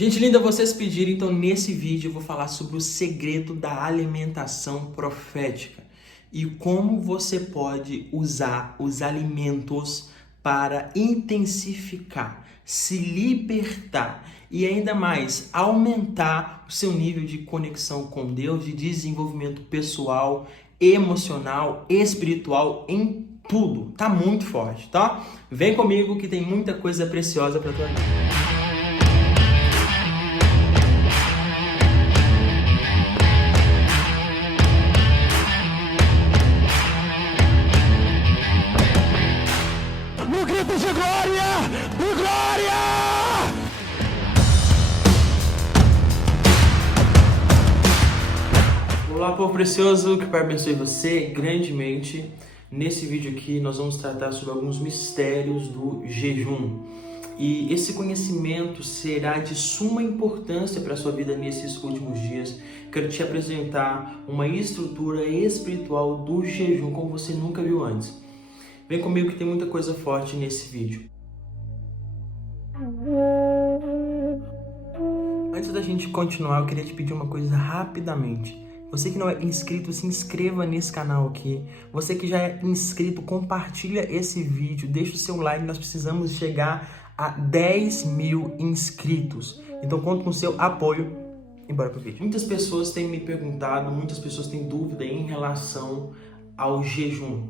Gente linda, vocês pediram, então nesse vídeo eu vou falar sobre o segredo da alimentação profética e como você pode usar os alimentos para intensificar, se libertar e ainda mais aumentar o seu nível de conexão com Deus, de desenvolvimento pessoal, emocional, espiritual, em tudo. Tá muito forte, tá? Vem comigo que tem muita coisa preciosa para tua vida. No grito de glória! De glória! Olá, povo precioso, que o Pai abençoe você grandemente. Nesse vídeo aqui nós vamos tratar sobre alguns mistérios do jejum. E esse conhecimento será de suma importância para a sua vida nesses últimos dias. Quero te apresentar uma estrutura espiritual do jejum como você nunca viu antes. Vem comigo que tem muita coisa forte nesse vídeo. Antes da gente continuar, eu queria te pedir uma coisa rapidamente. Você que não é inscrito, se inscreva nesse canal aqui. Você que já é inscrito, compartilha esse vídeo, deixa o seu like, nós precisamos chegar a 10 mil inscritos. Então conto com o seu apoio e bora pro vídeo. Muitas pessoas têm me perguntado, muitas pessoas têm dúvida em relação ao jejum.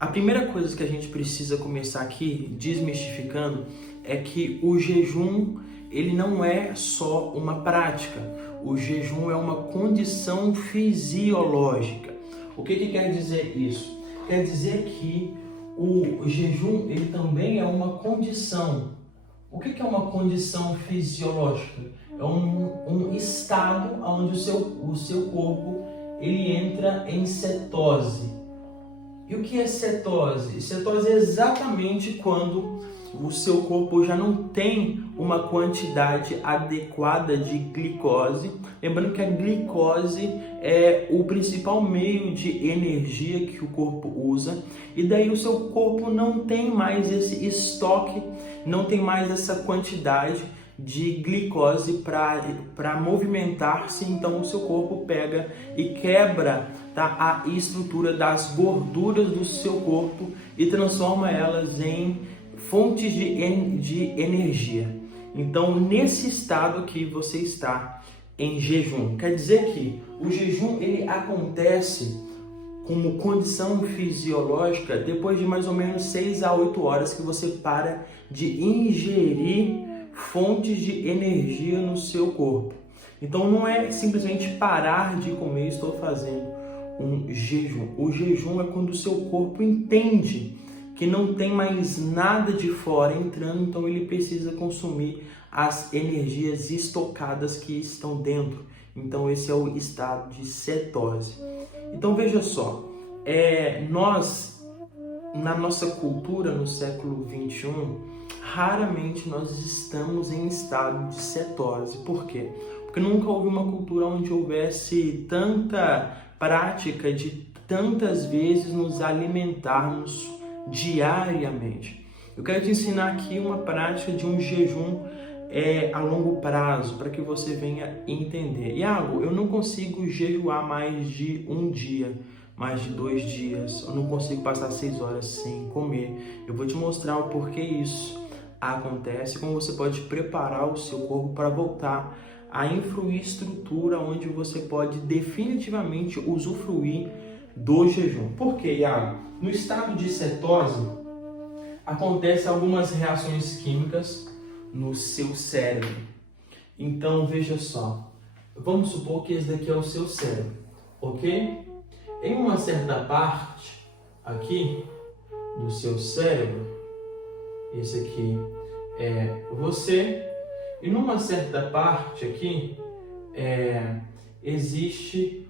A primeira coisa que a gente precisa começar aqui, desmistificando, é que o jejum, ele não é só uma prática. O jejum é uma condição fisiológica. O que quer dizer isso? Quer dizer que o jejum, ele também é uma condição. O que é uma condição fisiológica? É um estado onde o seu corpo ele entra em cetose. E o que é cetose? Cetose é exatamente quando o seu corpo já não tem uma quantidade adequada de glicose. Lembrando que a glicose é o principal meio de energia que o corpo usa. E daí o seu corpo não tem mais esse estoque, não tem mais essa quantidade de glicose para movimentar-se, então o seu corpo pega e quebra, tá, a estrutura das gorduras do seu corpo e transforma elas em fontes de energia. Então, nesse estado que você está em jejum, quer dizer que o jejum ele acontece como condição fisiológica depois de mais ou menos 6 a 8 horas que você para de ingerir fontes de energia no seu corpo. Então não é simplesmente parar de comer, estou fazendo um jejum. O jejum é quando o seu corpo entende que não tem mais nada de fora entrando, então ele precisa consumir as energias estocadas que estão dentro. Então esse é o estado de cetose. Então veja só, nós na nossa cultura no século 21, raramente nós estamos em estado de cetose. Por quê? Porque nunca houve uma cultura onde houvesse tanta prática de tantas vezes nos alimentarmos diariamente. Eu quero te ensinar aqui uma prática de um jejum a longo prazo, para que você venha entender. Iago, eu não consigo jejuar mais de um dia, mais de 2 dias, eu não consigo passar 6 horas sem comer. Eu vou te mostrar o porquê isso acontece, como você pode preparar o seu corpo para voltar à infraestrutura onde você pode definitivamente usufruir do jejum. Por quê, Iago? No estado de cetose, acontecem algumas reações químicas no seu cérebro. Então, veja só, vamos supor que esse daqui é o seu cérebro, ok? Em uma certa parte aqui do seu cérebro, esse aqui é você, e numa certa parte aqui existe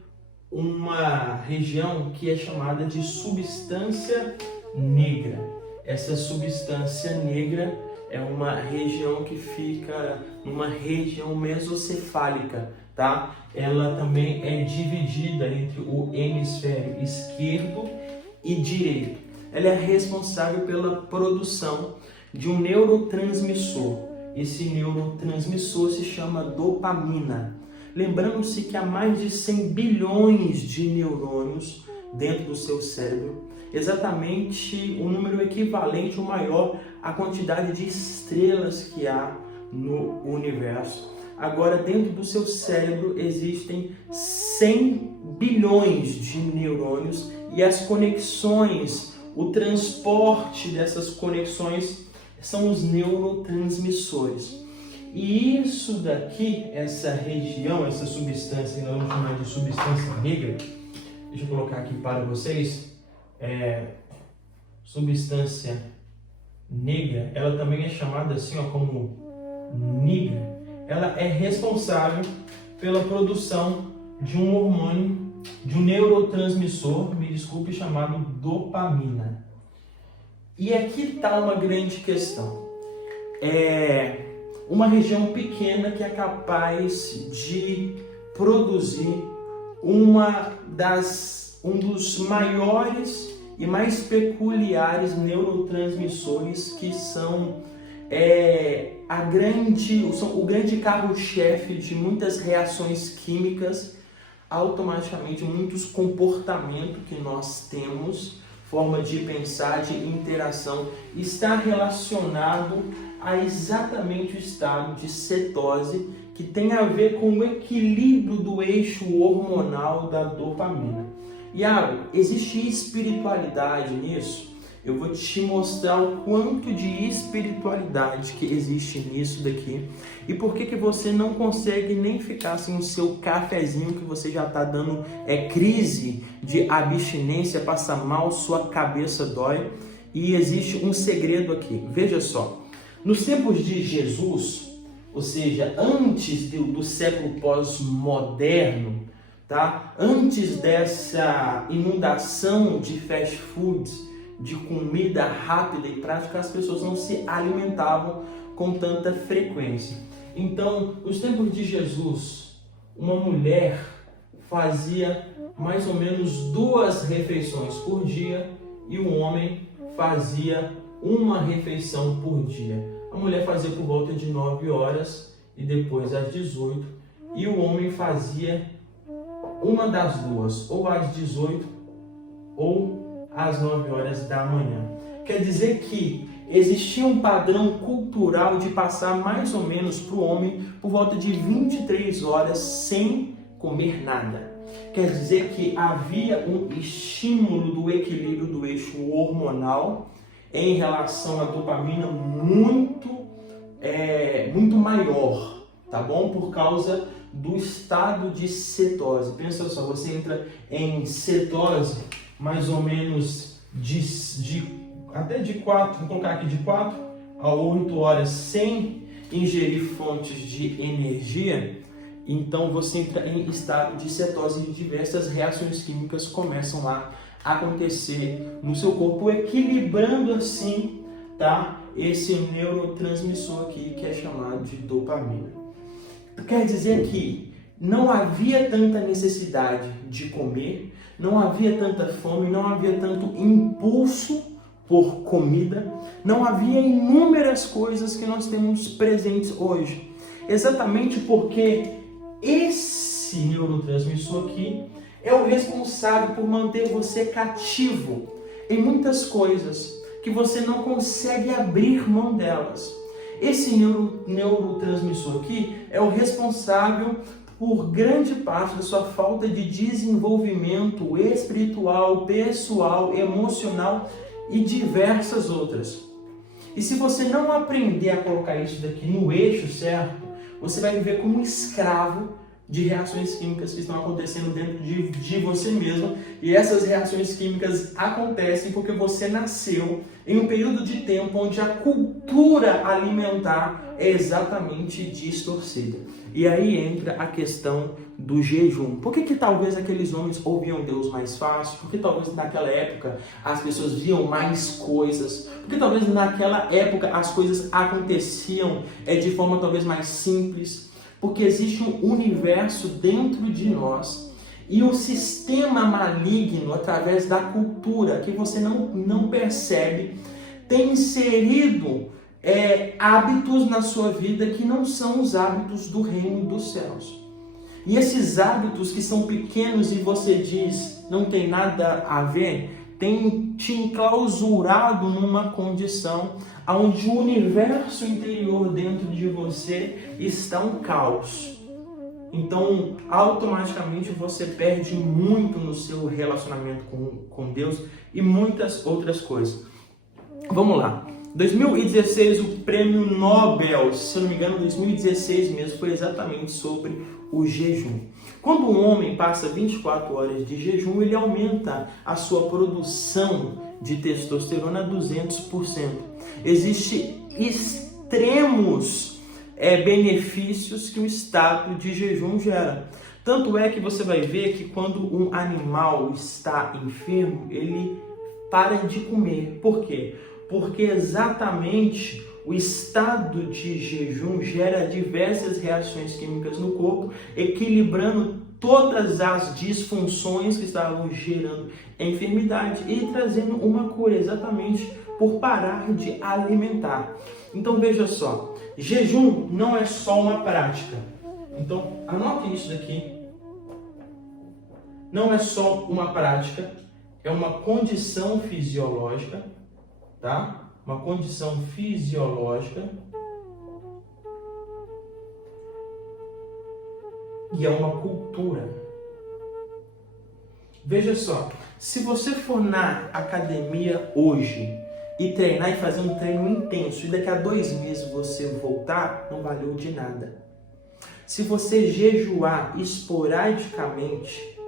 uma região que é chamada de substância negra. Essa substância negra é uma região que fica numa região mesocefálica, tá? Ela também é dividida entre o hemisfério esquerdo e direito. Ela é responsável pela produção de um neurotransmissor Esse neurotransmissor se chama dopamina. Lembrando-se que há mais de 100 bilhões de neurônios dentro do seu cérebro, exatamente o número equivalente ou maior à quantidade de estrelas que há no universo. Agora, dentro do seu cérebro existem 100 bilhões de neurônios e as conexões, o transporte dessas conexões são os neurotransmissores. E isso daqui, essa região, essa substância, que nós vamos chamar de substância negra, deixa eu colocar aqui para vocês, substância negra, ela também é chamada assim, ó, como negra. Ela é responsável pela produção de um hormônio, de um neurotransmissor, chamado dopamina. E aqui está uma grande questão. Uma região pequena que é capaz de produzir um dos maiores e mais peculiares neurotransmissores, que são o grande carro-chefe de muitas reações químicas, automaticamente muitos comportamentos que nós temos, forma de pensar, de interação, está relacionado a exatamente o estado de cetose, que tem a ver com o equilíbrio do eixo hormonal da dopamina. Iago, existe espiritualidade nisso? Eu vou te mostrar o quanto de espiritualidade que existe nisso daqui e por que você não consegue nem ficar sem o seu cafezinho, que você já está dando crise de abstinência, passa mal, sua cabeça dói. E existe um segredo aqui, veja só. Nos tempos de Jesus, ou seja, antes do século pós-moderno, tá? Antes dessa inundação de fast foods, de comida rápida e prática, as pessoas não se alimentavam com tanta frequência. Então, nos tempos de Jesus, uma mulher fazia mais ou menos 2 refeições por dia e o homem fazia uma refeição por dia. A mulher fazia por volta de 9 horas e depois às 18, e o homem fazia uma das duas, ou às 18 ou às 9 horas da manhã. Quer dizer que existia um padrão cultural de passar mais ou menos para o homem por volta de 23 horas sem comer nada. Quer dizer que havia um estímulo do equilíbrio do eixo hormonal em relação à dopamina muito maior, tá bom? Por causa do estado de cetose. Pensa só, você entra em cetose mais ou menos até de 4, vou colocar aqui de 4 a 8 horas sem ingerir fontes de energia. Então você entra em estado de cetose e diversas reações químicas começam a acontecer no seu corpo, equilibrando assim, tá, esse neurotransmissor aqui que é chamado de dopamina. Quer dizer que não havia tanta necessidade de comer, não havia tanta fome, não havia tanto impulso por comida, não havia inúmeras coisas que nós temos presentes hoje. Exatamente porque esse neurotransmissor aqui é o responsável por manter você cativo em muitas coisas que você não consegue abrir mão delas. Esse neurotransmissor aqui é o responsável por grande parte da sua falta de desenvolvimento espiritual, pessoal, emocional e diversas outras. E se você não aprender a colocar isso daqui no eixo certo, você vai viver como um escravo de reações químicas que estão acontecendo dentro de você mesmo. E essas reações químicas acontecem porque você nasceu em um período de tempo onde a cultura alimentar é exatamente distorcida. E aí entra a questão do jejum. Por que talvez aqueles homens ouviam Deus mais fácil? Porque talvez naquela época as pessoas viam mais coisas? Porque talvez naquela época as coisas aconteciam de forma talvez mais simples? Porque existe um universo dentro de nós e o sistema maligno, através da cultura, que você não percebe, tem inserido hábitos na sua vida que não são os hábitos do reino dos céus. E esses hábitos que são pequenos e você diz não tem nada a ver, tem te enclausurado numa condição onde o universo interior dentro de você está um caos. Então, automaticamente você perde muito no seu relacionamento com Deus e muitas outras coisas. Vamos lá. 2016, o prêmio Nobel, se eu não me engano, 2016 mesmo, foi exatamente sobre o jejum. Quando um homem passa 24 horas de jejum, ele aumenta a sua produção de testosterona a 200%. Existem extremos benefícios que o estado de jejum gera. Tanto é que você vai ver que quando um animal está enfermo, ele para de comer. Por quê? Porque exatamente o estado de jejum gera diversas reações químicas no corpo, equilibrando todas as disfunções que estavam gerando enfermidade e trazendo uma cura, exatamente por parar de alimentar. Então veja só, jejum não é só uma prática. Então anote isso daqui. Não é só uma prática, é uma condição fisiológica, tá? Uma condição fisiológica e é uma cultura. Veja só, se você for na academia hoje e treinar e fazer um treino intenso e daqui a 2 meses você voltar, não valeu de nada. Se você jejuar esporadicamente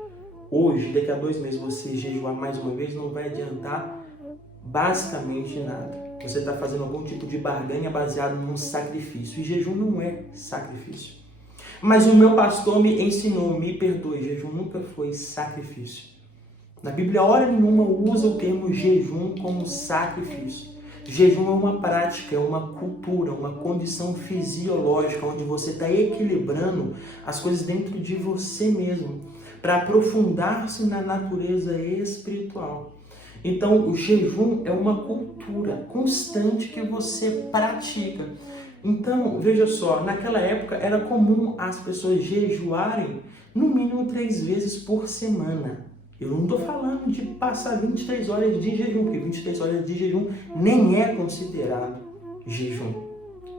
hoje, daqui a 2 meses você jejuar mais uma vez, não vai adiantar basicamente nada. Você está fazendo algum tipo de barganha baseado num sacrifício. E jejum não é sacrifício. Mas o meu pastor me ensinou, me perdoe, jejum nunca foi sacrifício. Na Bíblia, hora nenhuma usa o termo jejum como sacrifício. Jejum é uma prática, é uma cultura, uma condição fisiológica, onde você está equilibrando as coisas dentro de você mesmo, para aprofundar-se na natureza espiritual. Então, o jejum é uma cultura constante que você pratica. Então, veja só, naquela época era comum as pessoas jejuarem no mínimo 3 vezes por semana. Eu não estou falando de passar 23 horas de jejum, porque 23 horas de jejum nem é considerado jejum.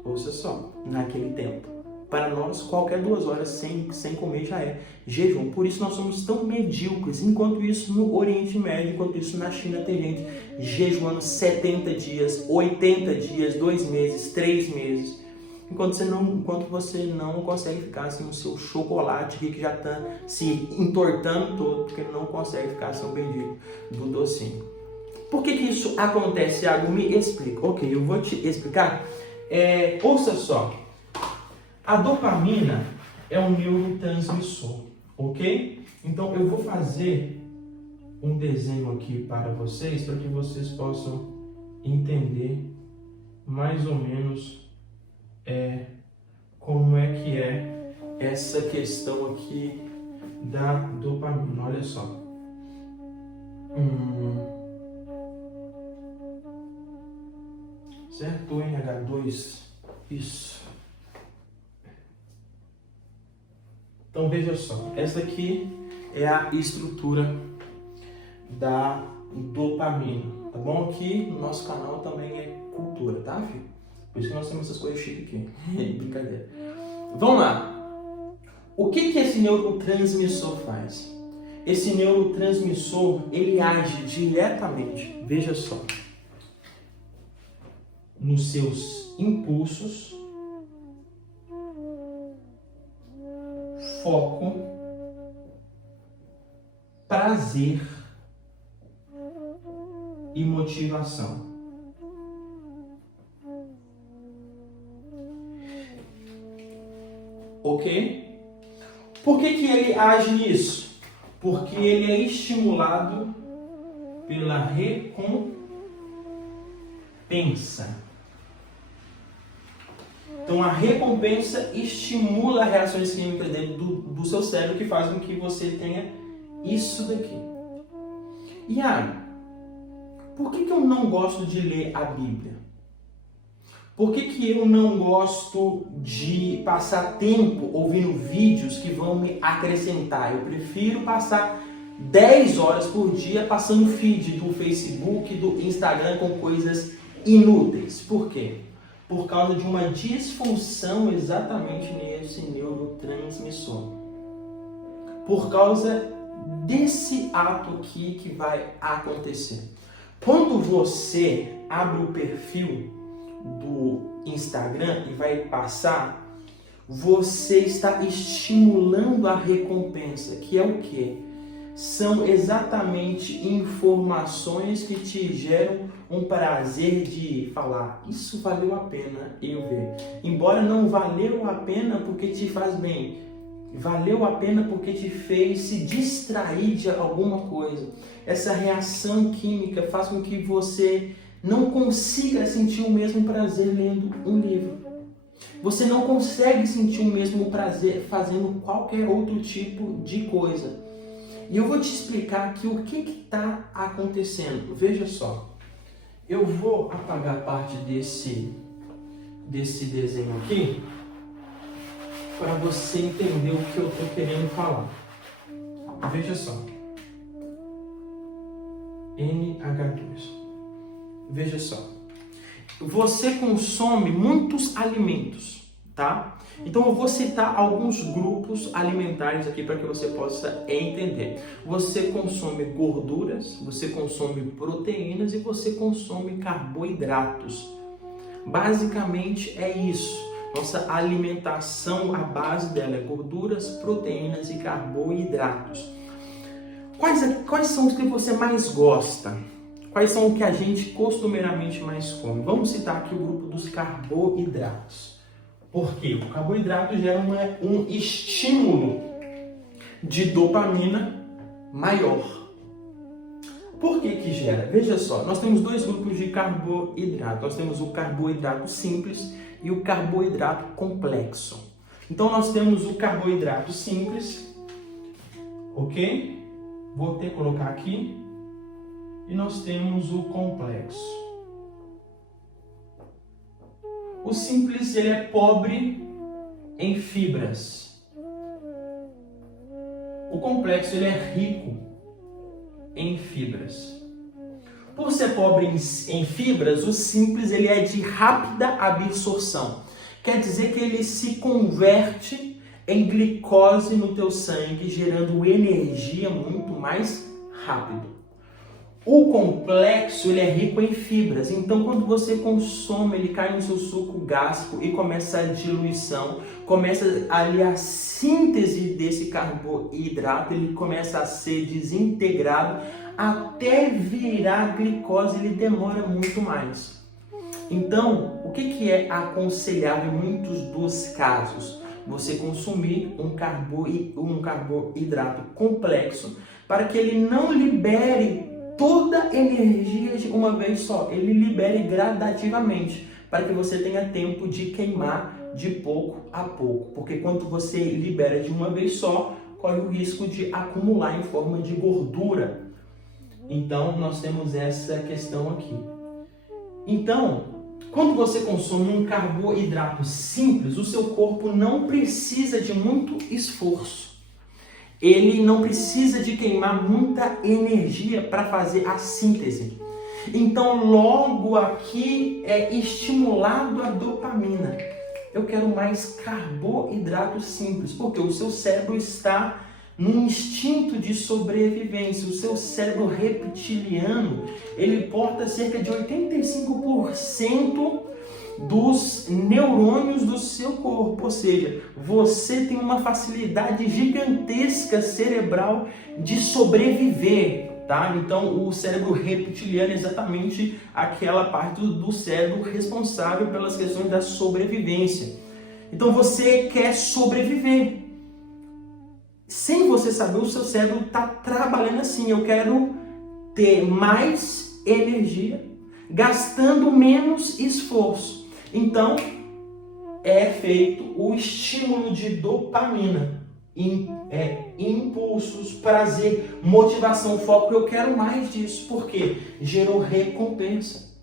Ouça só, naquele tempo. Para nós, qualquer 2 horas sem comer já é jejum. Por isso nós somos tão medíocres. Enquanto isso no Oriente Médio, enquanto isso na China tem gente jejuando 70 dias, 80 dias, 2 meses, 3 meses. Enquanto você não consegue ficar sem o seu chocolate que já está se entortando todo, porque não consegue ficar sem o bendito do docinho. Por que isso acontece, Thiago? Me explica. Ok, eu vou te explicar. Ouça só. A dopamina é um neurotransmissor, ok? Então eu vou fazer um desenho aqui para vocês, para que vocês possam entender mais ou menos como é que é essa questão aqui da dopamina. Olha só. Certo? O NH2. Isso. Então veja só, essa aqui é a estrutura da dopamina, tá bom? Aqui no nosso canal também é cultura, tá, filho? Por isso que nós temos essas coisas chiques aqui. Brincadeira. Vamos lá. O que esse neurotransmissor faz? Esse neurotransmissor, ele age diretamente, veja só, nos seus impulsos, foco, prazer e motivação. Ok? Por que ele age nisso? Porque ele é estimulado pela recompensa. Então a recompensa estimula reações químicas dentro do seu cérebro que faz com que você tenha isso daqui. Iago, por que eu não gosto de ler a Bíblia? Por que eu não gosto de passar tempo ouvindo vídeos que vão me acrescentar? Eu prefiro passar 10 horas por dia passando feed do Facebook, do Instagram com coisas inúteis. Por quê? Por causa de uma disfunção exatamente nesse neurotransmissor. Por causa desse ato aqui que vai acontecer. Quando você abre o perfil do Instagram e vai passar, você está estimulando a recompensa, que é o quê? São exatamente informações que te geram um prazer de falar, isso valeu a pena eu ver. Embora não valeu a pena porque te faz bem, valeu a pena porque te fez se distrair de alguma coisa. Essa reação química faz com que você não consiga sentir o mesmo prazer lendo um livro. Você não consegue sentir o mesmo prazer fazendo qualquer outro tipo de coisa. E eu vou te explicar aqui o que está acontecendo. Veja só. Eu vou apagar parte desse desenho aqui para você entender o que eu estou querendo falar. Veja só. NH2. Veja só. Você consome muitos alimentos, tá? Então eu vou citar alguns grupos alimentares aqui para que você possa entender. Você consome gorduras, você consome proteínas e você consome carboidratos. Basicamente é isso. Nossa alimentação, a base dela é gorduras, proteínas e carboidratos. Quais são os que você mais gosta? Quais são o que a gente costumeiramente mais come? Vamos citar aqui o grupo dos carboidratos. Por quê? O carboidrato gera um estímulo de dopamina maior. Por que gera? Veja só, nós temos dois grupos de carboidrato. Nós temos o carboidrato simples e o carboidrato complexo. Então nós temos o carboidrato simples, ok? Vou até colocar aqui. E nós temos o complexo. O simples, ele é pobre em fibras. O complexo, ele é rico em fibras. Por ser pobre em fibras, o simples, ele é de rápida absorção. Quer dizer que ele se converte em glicose no teu sangue, gerando energia muito mais rápido. O complexo, ele é rico em fibras, então quando você consome, ele cai no seu suco gástrico e começa a diluição, começa ali a síntese desse carboidrato, ele começa a ser desintegrado até virar glicose, ele demora muito mais. Então, o que é aconselhável em muitos dos casos? Você consumir um carboidrato complexo para que ele não libere toda a energia de uma vez só, ele libere gradativamente, para que você tenha tempo de queimar de pouco a pouco, porque quando você libera de uma vez só, corre o risco de acumular em forma de gordura. Então, nós temos essa questão aqui. Então, quando você consome um carboidrato simples, o seu corpo não precisa de muito esforço. Ele não precisa de queimar muita energia para fazer a síntese. Então, logo aqui é estimulado a dopamina. Eu quero mais carboidrato simples, porque o seu cérebro está num instinto de sobrevivência. O seu cérebro reptiliano, ele porta cerca de 85% dos neurônios do seu corpo, ou seja, você tem uma facilidade gigantesca cerebral de sobreviver, tá? Então o cérebro reptiliano é exatamente aquela parte do cérebro responsável pelas questões da sobrevivência. Então você quer sobreviver. Sem você saber, o seu cérebro está trabalhando assim, eu quero ter mais energia, gastando menos esforço. Então, é feito o estímulo de dopamina, impulsos, prazer, motivação, foco. Eu quero mais disso, porque gerou recompensa.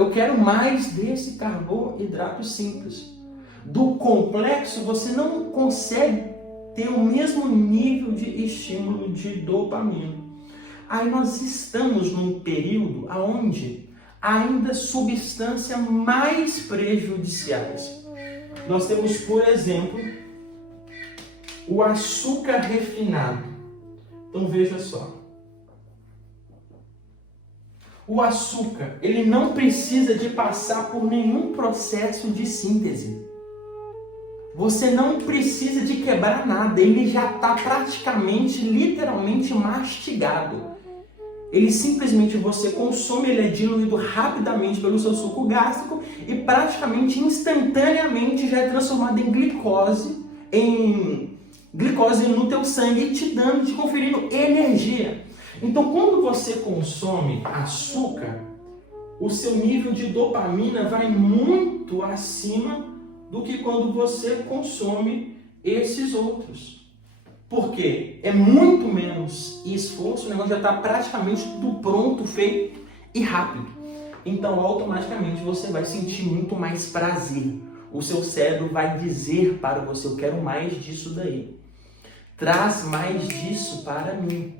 Eu quero mais desse carboidrato simples. Do complexo, você não consegue ter o mesmo nível de estímulo de dopamina. Aí nós estamos num período onde ainda substâncias mais prejudiciais. Nós temos, por exemplo, o açúcar refinado. Então veja só. O açúcar, ele não precisa de passar por nenhum processo de síntese. Você não precisa de quebrar nada, ele já está praticamente, literalmente mastigado. Ele simplesmente você consome, ele é diluído rapidamente pelo seu suco gástrico e praticamente instantaneamente já é transformado em glicose no teu sangue, te conferindo energia. Então, quando você consome açúcar, o seu nível de dopamina vai muito acima do que quando você consome esses outros. Por quê? É muito menos esforço, o negócio já está praticamente tudo pronto, feito e rápido. Então, automaticamente, você vai sentir muito mais prazer. O seu cérebro vai dizer para você, eu quero mais disso daí. Traz mais disso para mim.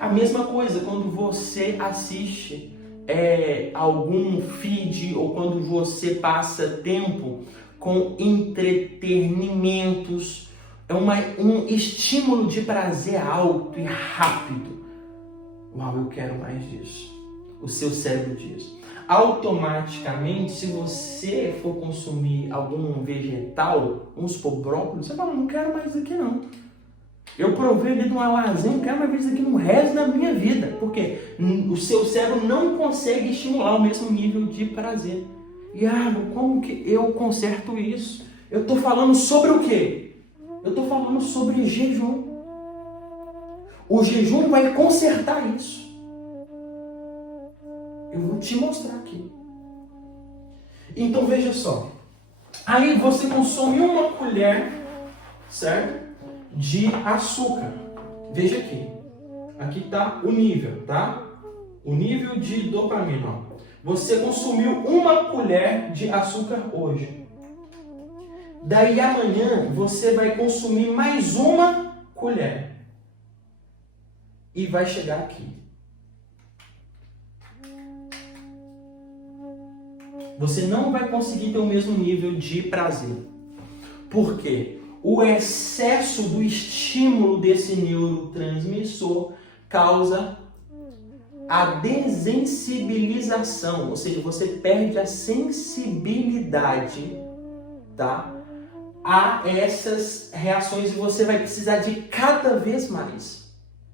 A mesma coisa quando você assiste algum feed ou quando você passa tempo com entretenimentos. É um estímulo de prazer alto e rápido. Uau, eu quero mais disso. O seu cérebro diz. Automaticamente, se você for consumir algum vegetal, vamos supor brócolis, você fala, não quero mais isso aqui não. Eu provei ali de uma lasanha, não quero mais ver isso aqui no resto da minha vida. Porque o seu cérebro não consegue estimular o mesmo nível de prazer. E como que eu conserto isso? Eu estou falando sobre o quê? Eu estou falando sobre jejum. O jejum vai consertar isso. Eu vou te mostrar aqui. Então veja só. Aí você consome uma colher, certo? De açúcar. Veja aqui. Aqui está o nível, tá? O nível de dopamina. Ó. Você consumiu uma colher de açúcar hoje. Daí amanhã você vai consumir mais uma colher. E vai chegar aqui. Você não vai conseguir ter o mesmo nível de prazer. Por quê? O excesso do estímulo desse neurotransmissor causa a desensibilização, ou seja, você perde a sensibilidade, tá, a essas reações e você vai precisar de cada vez mais,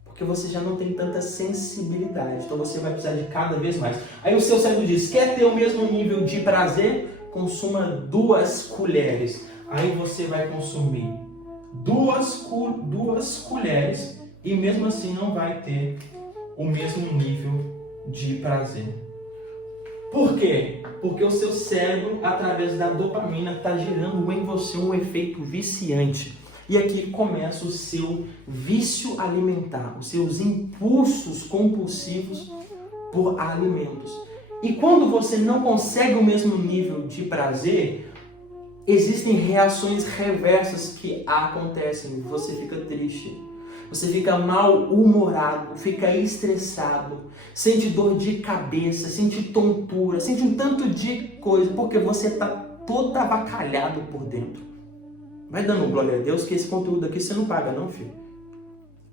porque você já não tem tanta sensibilidade, então você vai precisar de cada vez mais. Aí o seu cérebro diz, quer ter o mesmo nível de prazer? Consuma 2 colheres. Aí você vai consumir 2 colheres e mesmo assim não vai ter o mesmo nível de prazer. Por quê? Porque o seu cérebro, através da dopamina, está gerando em você um efeito viciante. E aqui começa o seu vício alimentar, os seus impulsos compulsivos por alimentos. E quando você não consegue o mesmo nível de prazer, existem reações reversas que acontecem. Você fica triste, você fica mal-humorado, fica estressado, sente dor de cabeça, sente tontura, sente um tanto de coisa, porque você está todo avacalhado por dentro. Vai dando glória a Deus que esse conteúdo aqui você não paga não, filho.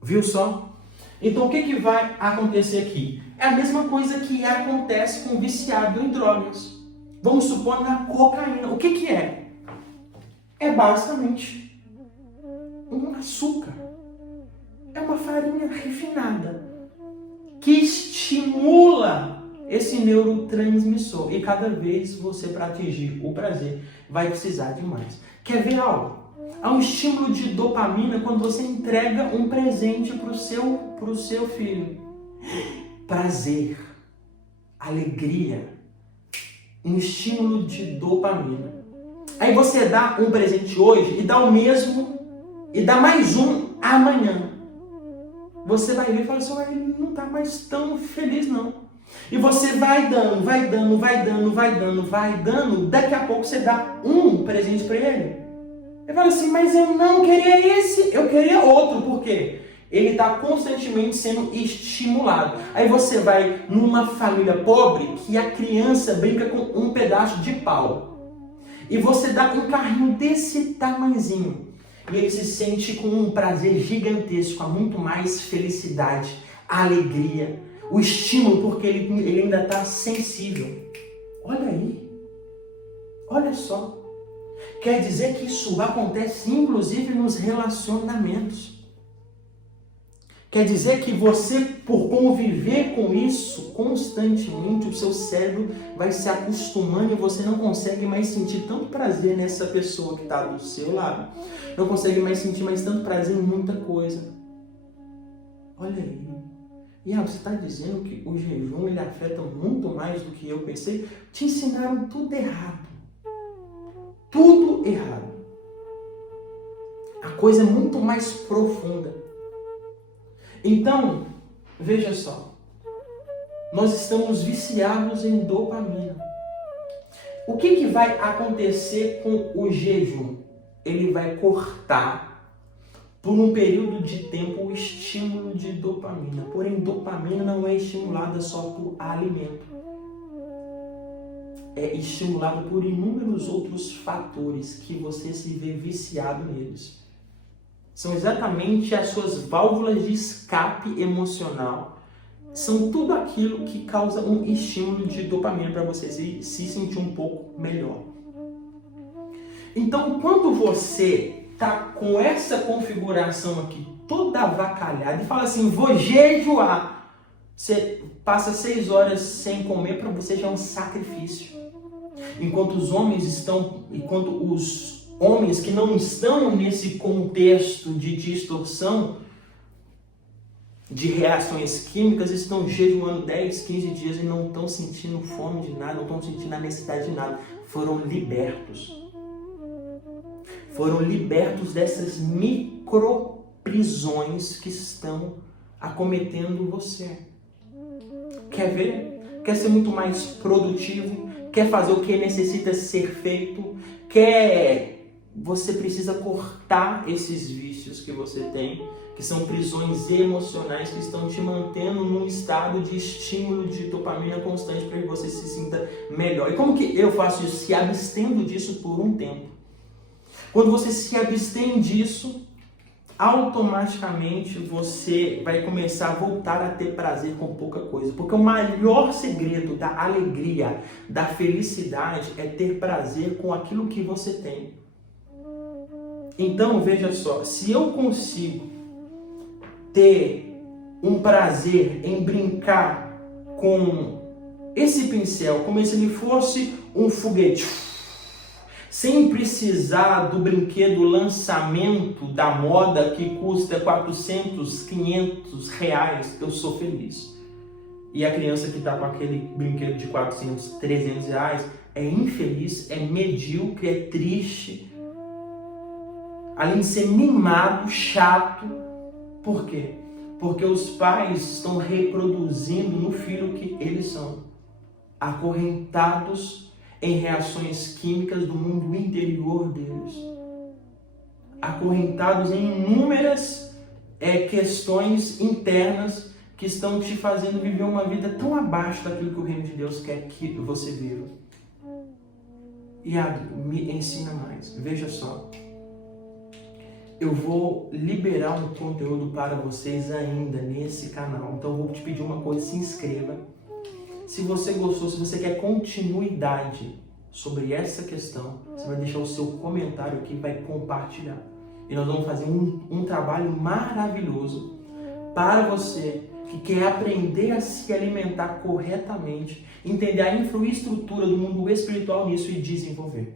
Viu só? Então o que vai acontecer aqui? É a mesma coisa que acontece com o viciado em drogas. Vamos supor na cocaína. O que é? É basicamente um açúcar. É uma farinha refinada que estimula esse neurotransmissor. E cada vez você, para atingir o prazer, vai precisar de mais. Quer ver algo? Há um estímulo de dopamina quando você entrega um presente para o seu filho. Prazer, alegria, um estímulo de dopamina. Aí você dá um presente hoje e dá o mesmo, e dá mais um amanhã. Você vai ver e fala assim, ele não está mais tão feliz não. E você vai dando, daqui a pouco você dá um presente para ele. Ele fala assim, mas eu não queria esse, eu queria outro. Por quê? Ele está constantemente sendo estimulado. Aí você vai numa família pobre que a criança brinca com um pedaço de pau. E você dá um carrinho desse tamanhozinho. E ele se sente com um prazer gigantesco, há muito mais felicidade, alegria, o estímulo, porque ele ainda está sensível. Olha aí. Olha só. Quer dizer que isso acontece inclusive nos relacionamentos. Quer dizer que você, por conviver com isso constantemente, o seu cérebro vai se acostumando e você não consegue mais sentir tanto prazer nessa pessoa que está do seu lado. Não consegue mais sentir mais tanto prazer em muita coisa. Olha aí. E você está dizendo que o jejum ele afeta muito mais do que eu pensei? Te ensinaram tudo errado. Tudo errado. A coisa é muito mais profunda. Então, veja só. Nós estamos viciados em dopamina. O que vai acontecer com o jejum? Ele vai cortar por um período de tempo o estímulo de dopamina. Porém, dopamina não é estimulada só por alimento. É estimulado por inúmeros outros fatores que você se vê viciado neles. São exatamente as suas válvulas de escape emocional. São tudo aquilo que causa um estímulo de dopamina para você se sentir um pouco melhor. Então, quando você está com essa configuração aqui toda avacalhada e fala assim, vou jejuar, você passa 6 horas sem comer, para você já é um sacrifício. Enquanto os homens que não estão nesse contexto de distorção de reações químicas estão jejuando 10, 15 dias e não estão sentindo fome de nada, não estão sentindo a necessidade de nada. Foram libertos. Foram libertos dessas microprisões que estão acometendo você. Quer ver? Quer ser muito mais produtivo? Quer fazer o que necessita ser feito? Você precisa cortar esses vícios que você tem, que são prisões emocionais que estão te mantendo num estado de estímulo de dopamina constante para que você se sinta melhor. E como que eu faço isso? Se abstendo disso por um tempo. Quando você se abstém disso, automaticamente você vai começar a voltar a ter prazer com pouca coisa. Porque o maior segredo da alegria, da felicidade, é ter prazer com aquilo que você tem. Então, veja só, se eu consigo ter um prazer em brincar com esse pincel, como se ele fosse um foguete, sem precisar do brinquedo lançamento da moda que custa 400, 500 reais, eu sou feliz. E a criança que está com aquele brinquedo de 400, 300 reais é infeliz, é medíocre, é triste. Além de ser mimado, chato. Por quê? Porque os pais estão reproduzindo no filho que eles são. Acorrentados em reações químicas do mundo interior deles. Acorrentados em inúmeras questões internas que estão te fazendo viver uma vida tão abaixo daquilo que o reino de Deus quer que você viva. Iago, me ensina mais. Veja só. Eu vou liberar um conteúdo para vocês ainda nesse canal. Então eu vou te pedir uma coisa, se inscreva. Se você gostou, se você quer continuidade sobre essa questão, você vai deixar o seu comentário aqui e vai compartilhar. E nós vamos fazer um trabalho maravilhoso para você que quer aprender a se alimentar corretamente, entender a infraestrutura do mundo espiritual nisso e desenvolver.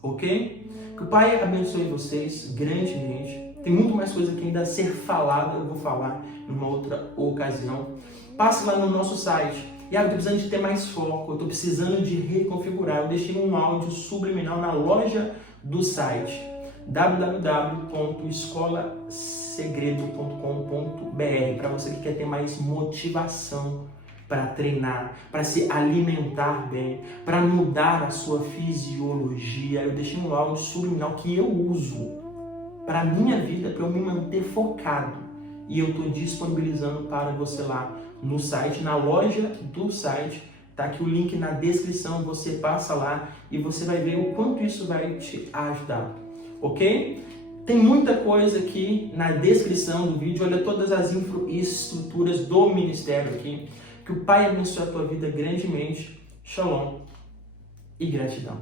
Ok? Que o Pai abençoe vocês grandemente. Tem muito mais coisa que ainda a ser falada, eu vou falar numa outra ocasião. Passe lá no nosso site. E eu estou precisando de ter mais foco, eu estou precisando de reconfigurar. Eu deixei um áudio subliminal na loja do site www.escolasegredo.com.br para você que quer ter mais motivação para treinar, para se alimentar bem, para mudar a sua fisiologia. Eu deixei um áudio subliminal que eu uso para a minha vida, para eu me manter focado. E eu estou disponibilizando para você lá no site, na loja do site. Tá aqui o link na descrição, você passa lá e você vai ver o quanto isso vai te ajudar, ok? Tem muita coisa aqui na descrição do vídeo, olha todas as infraestruturas do ministério aqui. Que o Pai abençoe a tua vida grandemente. Shalom e gratidão.